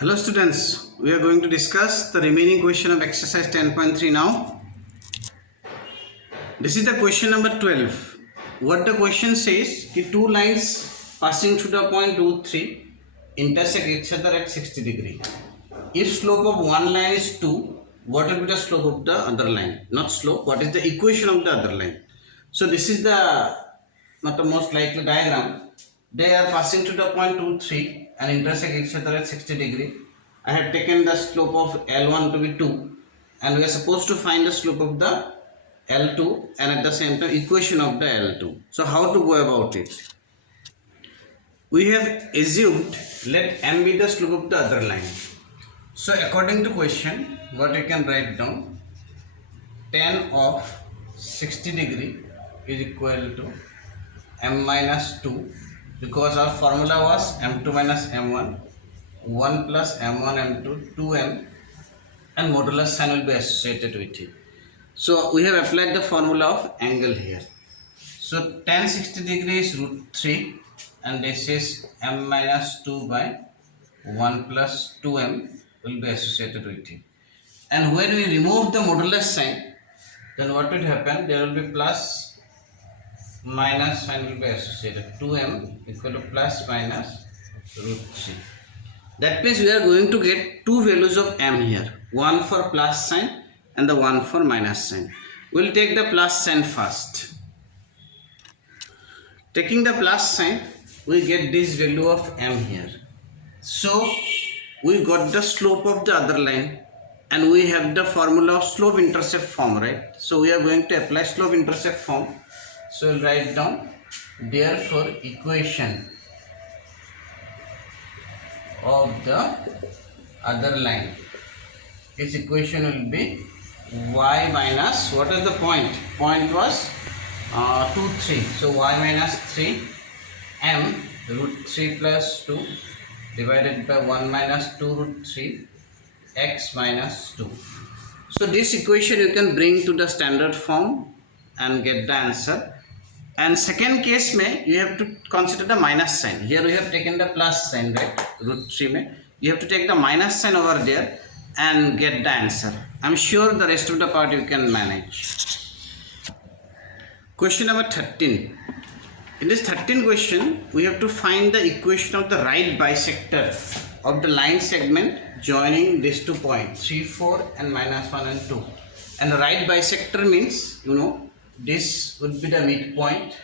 Hello students, we are going to discuss the remaining question of exercise 10.3 now. This is the question number 12. What the question says, कि two lines passing through the point 2, 3 intersect each other at 60 degree. If slope of one line is 2, what will be the slope of the other line? Not slope, what is the equation of the other line? So this is the most likely diagram. They are passing through the point 2, 3 and intersect each other at 60 degree. I have taken the slope of L1 to be 2 and we are supposed to find the slope of the L2 and at the same time equation of the L2. So how to go about it? We have assumed let M be the slope of the other line. So according to question, what you can write down, tan of 60 degree is equal to M minus 2, because our formula was M2 minus M1, 1 plus M1 M2, 2M, and modulus sign will be associated with it. So we have applied the formula of angle here. So tan 60 degree is root 3 and this is M minus 2 by 1 plus 2M will be associated with it. And when we remove the modulus sign, then what will happen? There will be plus minus sign will be associated. 2M equal to plus minus root 3. That means we are going to get two values of M here. One for plus sign and the one for minus sign. We will take the plus sign first. Taking the plus sign, we get this value of M here. So we got the slope of the other line and we have the formula of slope intercept form, right? So we are going to apply slope intercept form. So we'll write down, therefore equation of the other line, its equation will be y minus, what is the point? Point was 2, 3. So y minus 3 m root 3 plus 2 divided by 1 minus 2 root 3 x minus 2. So this equation you can bring to the standard form and get the answer. And second case mein you have to consider the minus sign. Here we have taken the plus sign, right? Root 3 mein you have to take the minus sign over there and get the answer. I'm sure the rest of the part you can manage. Question number 13. In this 13 question, we have to find the equation of the right bisector of the line segment joining these 2 points 3, 4 and minus 1 and 2. And the right bisector means, this would be the midpoint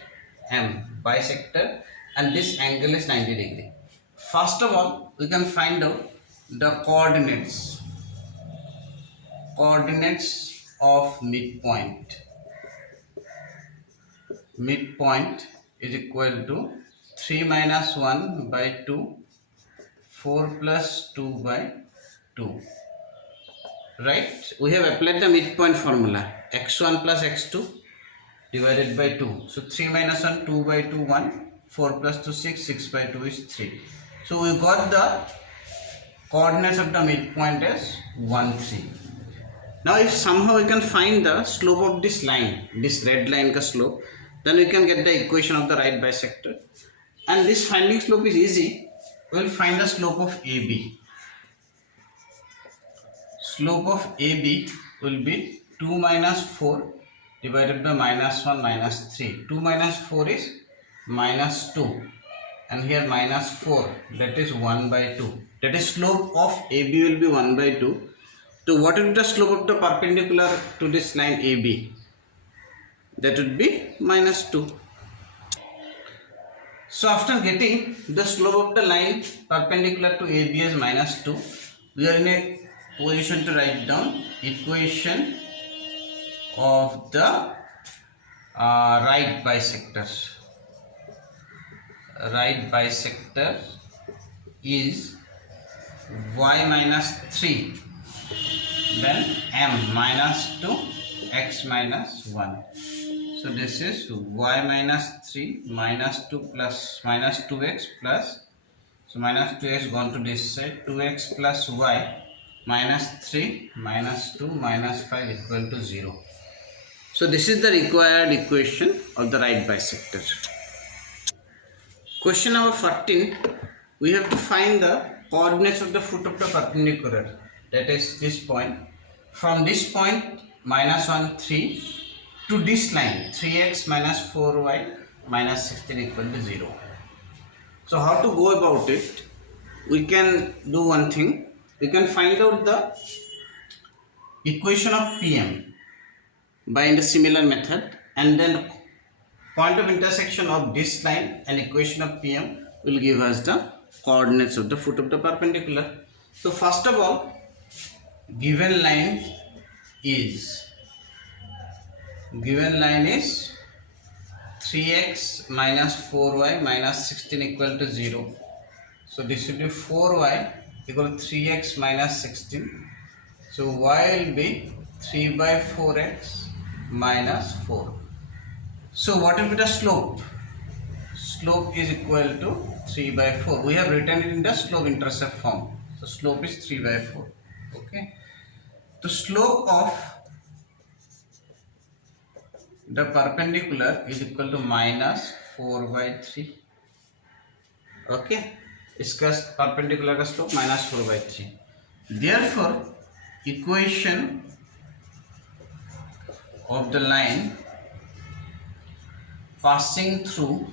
M bisector and this angle is 90 degree. First of all, we can find out the coordinates of midpoint. Midpoint is equal to 3 minus 1 by 2, 4 plus 2 by 2. Right? We have applied the midpoint formula, x1 plus x2 divided by 2. So 3 minus 1, 2 by 2, 1, 4 plus 2, 6, 6 by 2 is 3. So we got the coordinates of the midpoint as 1, 3. Now if somehow we can find the slope of this line, this red line ka slope, then we can get the equation of the right bisector. And this finding slope is easy. We will find the slope of AB. Slope of AB will be 2 minus 4 divided by minus 1 minus 3. 2 minus 4 is minus 2 and here minus 4, that is 1 by 2. That is slope of AB will be 1 by 2. So what is the slope of the perpendicular to this line AB? That would be minus 2. So after getting the slope of the line perpendicular to AB as minus 2, we are in a position to write down equation of the right bisector. Right bisector is y minus 3 then m minus 2 x minus 1. So this is y minus 3 minus 2 plus minus 2x plus, so minus 2x gone to this side, 2x plus y minus 3 minus 2 minus 5 equal to 0. So this is the required equation of the right bisector. Question number 14, we have to find the coordinates of the foot of the perpendicular, that is this point. From this point minus 1 3 to this line 3x minus 4y minus 16 equal to 0. So how to go about it? We can do one thing. We can find out the equation of PM by the similar method, and then point of intersection of this line and equation of PM will give us the coordinates of the foot of the perpendicular. So first of all, given line is 3x minus 4y minus 16 equal to 0. So this will be 4y equal to 3x minus 16. So y will be 3 by 4x minus 4. So what will be the slope? Slope is equal to 3 by 4. We have written it in the slope intercept form. So slope is 3 by 4. Okay. The slope of the perpendicular is equal to minus 4 by 3. Okay. इसका perpendicular का slope minus 4 by 3. Therefore, equation of the line passing through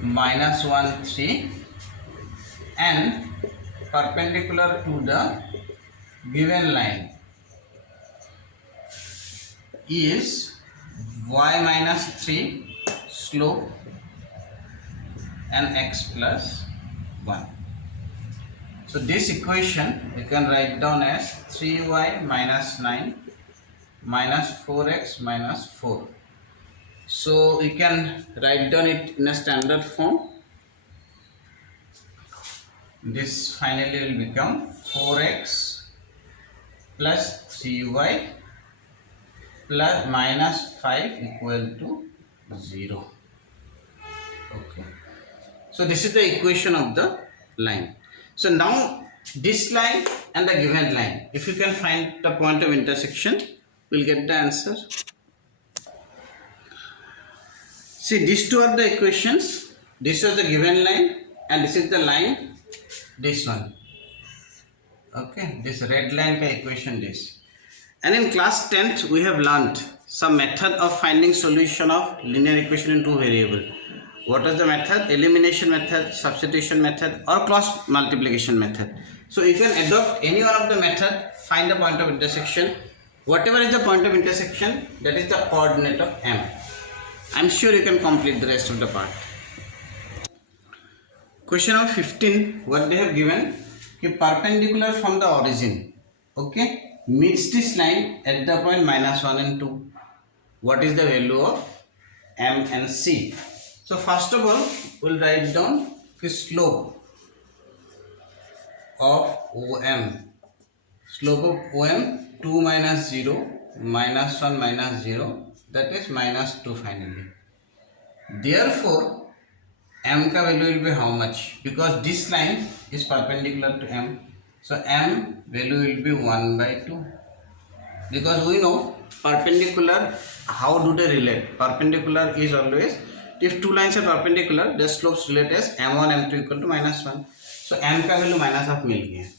minus 1 3 and perpendicular to the given line is y minus 3 slope and x plus 1. So this equation we can write down as 3y minus 9 minus 4x minus 4. So we can write down it in a standard form. This finally will become 4x plus 3y plus minus 5 equal to 0. Okay. So this is the equation of the line. So now this line and the given line, if you can find the point of intersection, we'll get the answer. See, these two are the equations. This was the given line and this is the line, this one. Okay, this red line ka equation this. And in class 10th we have learnt some method of finding solution of linear equation in two variable. What is the method? Elimination method, substitution method, or cross multiplication method. So you can adopt any one of the method, find the point of intersection. Whatever is the point of intersection, that is the coordinate of M. I am sure you can complete the rest of the part. Question number 15, what they have given, perpendicular from the origin, okay, meets this line at the point minus 1 and 2. What is the value of M and C? So first of all, we'll write down the slope of OM. Slope of OM 2 minus 0 minus 1 minus 0, that is minus 2 finally. Therefore, M ka value will be how much? Because this line is perpendicular to M. So M value will be 1 by 2. Because we know perpendicular, how do they relate? Perpendicular is always, if two lines are perpendicular, the slopes relate as M1 M2 equal to minus 1. So M का value minus half मिल गया.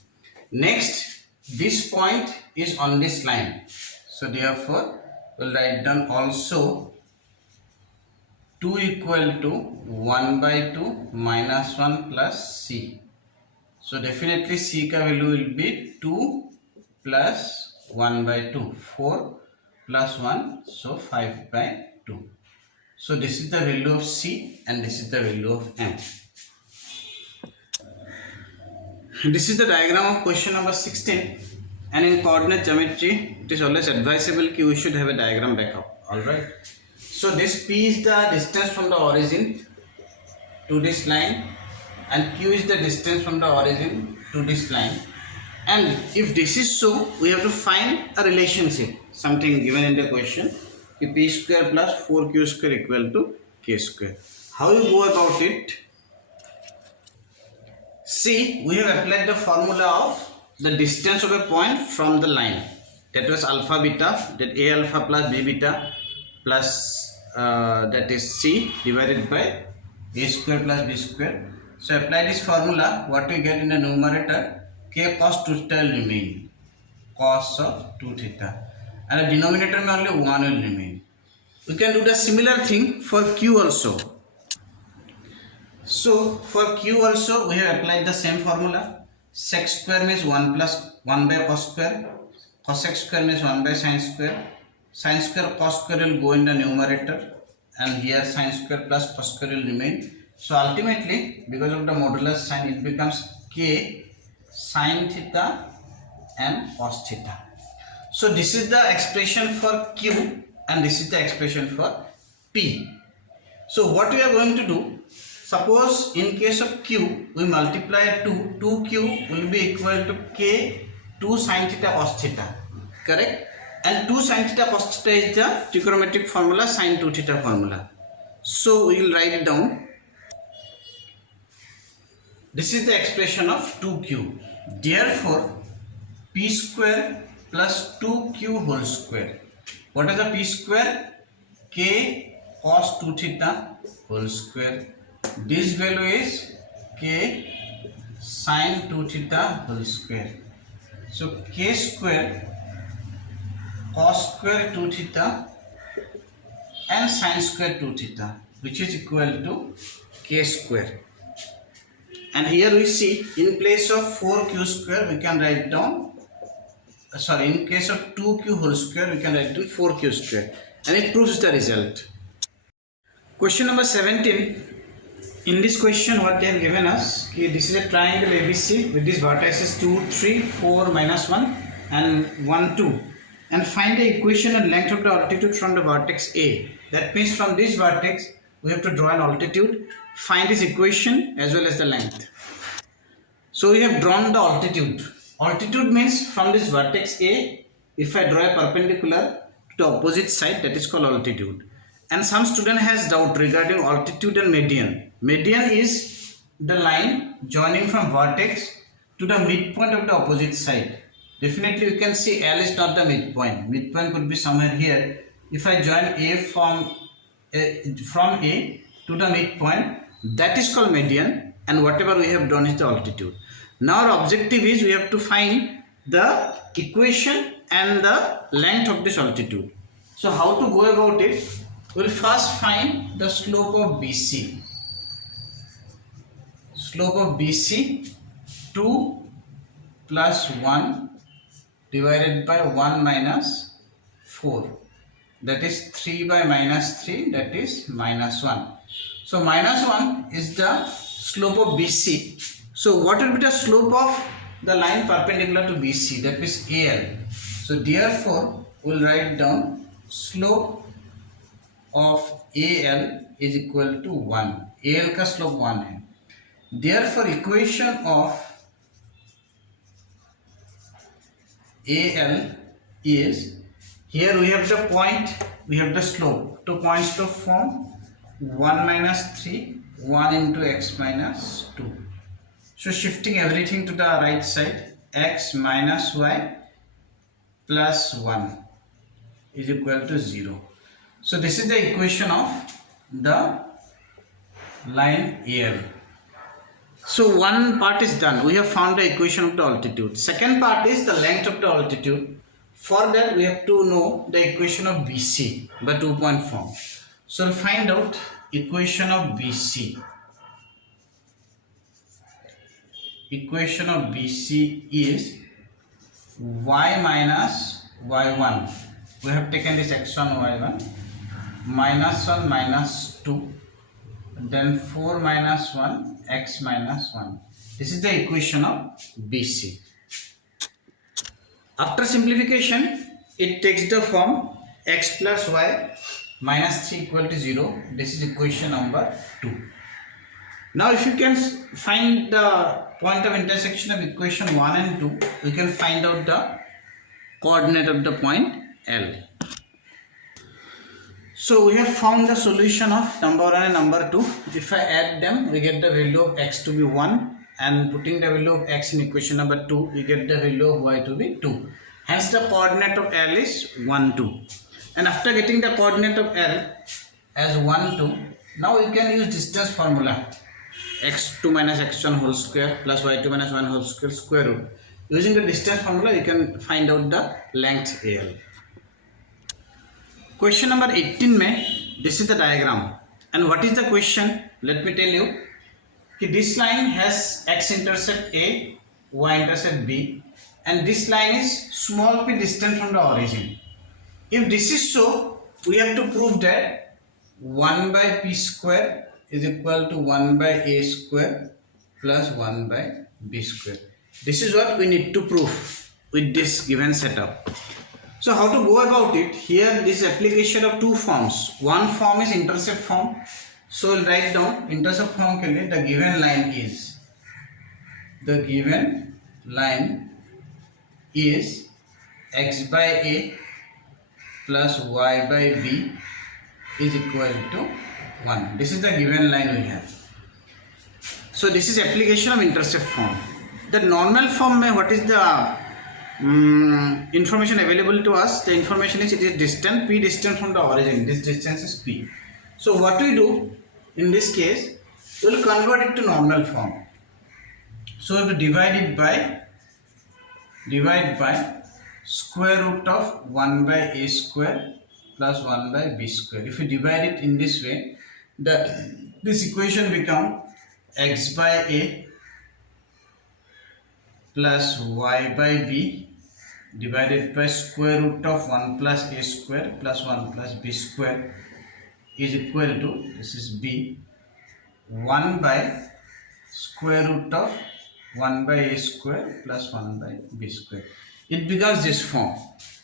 Next, this point is on this line. So therefore, we'll write down also 2 equal to 1 by 2 minus 1 plus C. So definitely C का value will be 2 plus 1 by 2. 4 plus 1, so 5 by 2. So this is the value of C and this is the value of M. This is the diagram of question number 16, and in coordinate geometry it is always advisable that we should have a diagram backup. Alright. So this P is the distance from the origin to this line and Q is the distance from the origin to this line. And if this is so, we have to find a relationship, something given in the question. P square plus 4q square equal to k square. How you go about it? See, we have applied the formula of the distance of a point from the line. That was alpha beta, that a alpha plus b beta plus that is c divided by a square plus b square. So apply this formula, what we get in the numerator, k cos 2 theta will remain, cos of 2 theta, and the denominator may only 1 will remain. We can do the similar thing for q also. So for q also we have applied the same formula. Sec square means 1 plus 1 by cos square, cosec square means 1 by sin square cos square will go in the numerator, and here sin square plus cos square will remain. So ultimately, because of the modulus sign, it becomes k sin theta and cos theta. So this is the expression for q and this is the expression for p. So what we are going to do, suppose in case of q we multiply 2q will be equal to k 2 sin theta cos theta, correct? And 2 sin theta cos theta is the trigonometric formula, sin 2 theta formula. So we will write down, this is the expression of 2q. Therefore p square plus 2q whole square. What is the p square? K cos 2 theta whole square. This value is k sin 2 theta whole square. So k square cos square 2 theta and sin square 2 theta, which is equal to k square. And here we see, in place of 4q square we can write down, in case of 2q whole square we can write down 4q square, and it proves the result. Question number 17. In this question what they have given us, this is a triangle ABC with these vertices 2, 3, 4, minus 1 and 1, 2, and find the equation and length of the altitude from the vertex A. That means from this vertex we have to draw an altitude, find this equation as well as the length. So we have drawn the altitude. Altitude means from this vertex A, if I draw a perpendicular to the opposite side, that is called altitude. And some student has doubt regarding altitude and median. Median is the line joining from vertex to the midpoint of the opposite side. Definitely we can see L is not the midpoint. Midpoint could be somewhere here. If I join A from A to the midpoint, that is called median, and whatever we have done is the altitude. Now our objective is we have to find the equation and the length of this altitude. So how to go about it? We will first find the slope of BC. Slope of BC, 2 plus 1 divided by 1 minus 4. That is 3 by minus 3, that is minus 1. So minus 1 is the slope of BC. So what will be the slope of the line perpendicular to BC? That is AL. So therefore we will write down slope of AL is equal to 1. AL का slope 1 है. Therefore equation of AL is, here we have the point, we have the slope. 2 points to form 1 minus 3, 1 into x minus 2. So shifting everything to the right side, x minus y plus 1 is equal to 0. So this is the equation of the line AL. So one part is done. We have found the equation of the altitude. Second part is the length of the altitude. For that we have to know the equation of BC by 2-point form. So we'll find out equation of BC. Equation of BC is y minus y1. We have taken this x1, y1, minus 1 minus 2, then 4 minus 1, x minus 1. This is the equation of BC. After simplification, it takes the form x plus y minus 3 equal to 0. This is equation number 2. Now if you can find the point of intersection of equation 1 and 2, we can find out the coordinate of the point L. So we have found the solution of number 1 and number 2. If I add them, we get the value of x to be 1, and putting the value of x in equation number 2, we get the value of y to be 2. Hence the coordinate of L is 1, 2. And after getting the coordinate of L as 1, 2, Now you can use distance formula, x2 minus x1 whole square plus y2 minus 1 whole square square root. Using the distance formula, you can find out the length AL. Question number 18 में, this is the diagram. And what is the question? Let me tell you. This line has x-intercept A, y-intercept B, and this line is small p distance from the origin. If this is so, we have to prove that 1 by p square is equal to 1 by a square plus 1 by b square. This is what we need to prove with this given setup. So how to go about it? Here this application of two forms. One form is intercept form. So we'll write down intercept form के लिए the given line is x by a plus y by b is equal to 1. This is the given line we have. So this is application of intercept form. The normal form में what is the information available to us? The information is it is distant, p distant from the origin. This distance is p. So what we do in this case, we will convert it to normal form. So we will divide by square root of 1 by a square plus 1 by b square. If we divide it in this way, this equation become x by a plus y by b divided by square root of 1 plus a square plus 1 plus b square is equal to, this is b, 1 by square root of 1 by a square plus 1 by b square. It becomes this form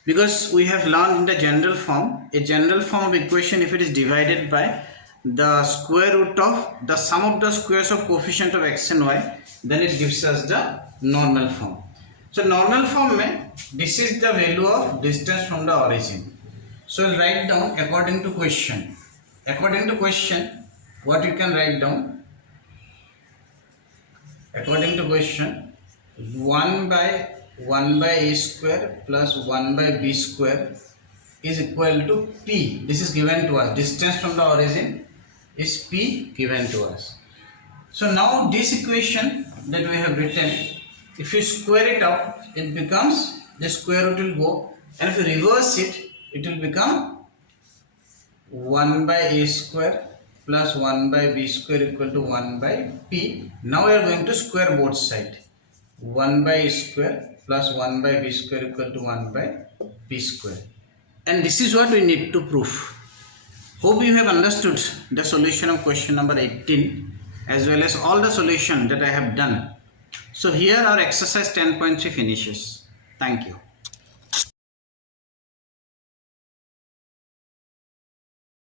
because we have learned in the general form, a general form of equation, if it is divided by the square root of the sum of the squares of coefficient of x and y, then it gives us the normal form. So normal form mein, this is the value of distance from the origin. So we'll write down according to question. According to question, what you can write down? According to question, 1 by a square plus 1 by b square is equal to p. This is given to us. Distance from the origin is p given to us. So now this equation that we have written, if you square it out, it becomes, the square root will go, and if you reverse it, it will become 1 by a square plus 1 by b square equal to 1 by p. Now we are going to square both sides. 1 by a square plus 1 by b square equal to 1 by p square. And this is what we need to prove. Hope you have understood the solution of question number 18 as well as all the solution that I have done. So here our exercise 10.3 finishes. Thank you.